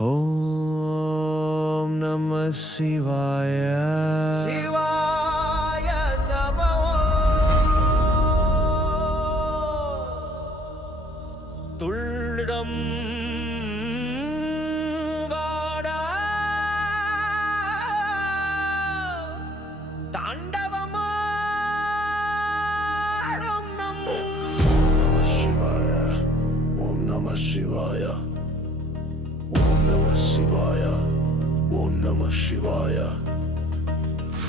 ஓம் நம சிவாய சிவாய நமோ துள்ளிடம் நம் சிவாய நம சிவாய ஓம் நம சிவாய நம சிவாய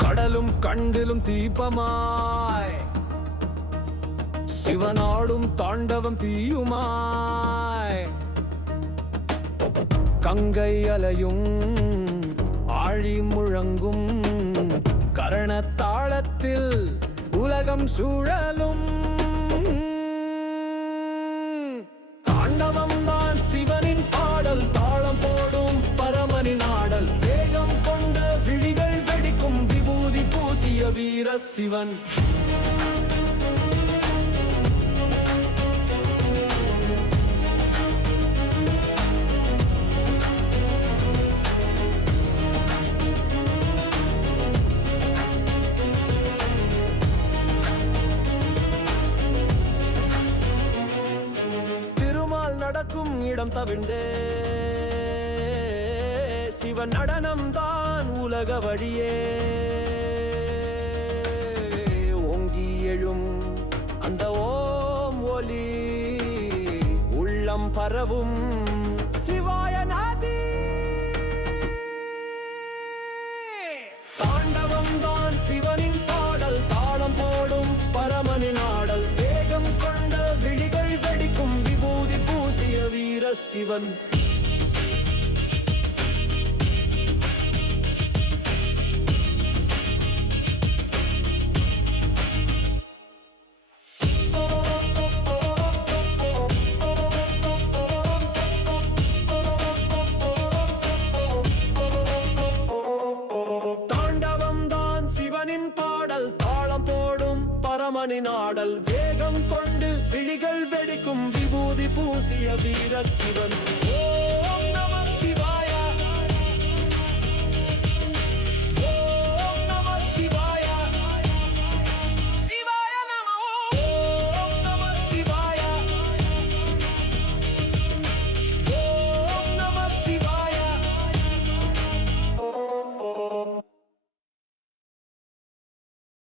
கடலும் கண்டிலும் தீபமாய் சிவனாடும் தாண்டவம் தீயுமாய் கங்கை அலையும் ஆழி முழங்கும் கரண தாளத்தில் உலகம் சூழலும் வீர சிவன். திருமால் நடக்கும் இடம் தவிர்ந்தே சிவன் நடனம் உலக வழியே. உள்ளம் பரவும் சிவாய நாதி. தாண்டவம் தான் சிவனின் பாடல் தாளம் போடும் பரமனின் ஆடல். வேகம் கொண்ட விழிகள் வெடிக்கும் விபூதி பூசிய வீர சிவன். பரமணி நாடல் வேகம் கொண்டு விழிகள் வெடிக்கும் விபூதி பூசிய வீர சிவன். ஓ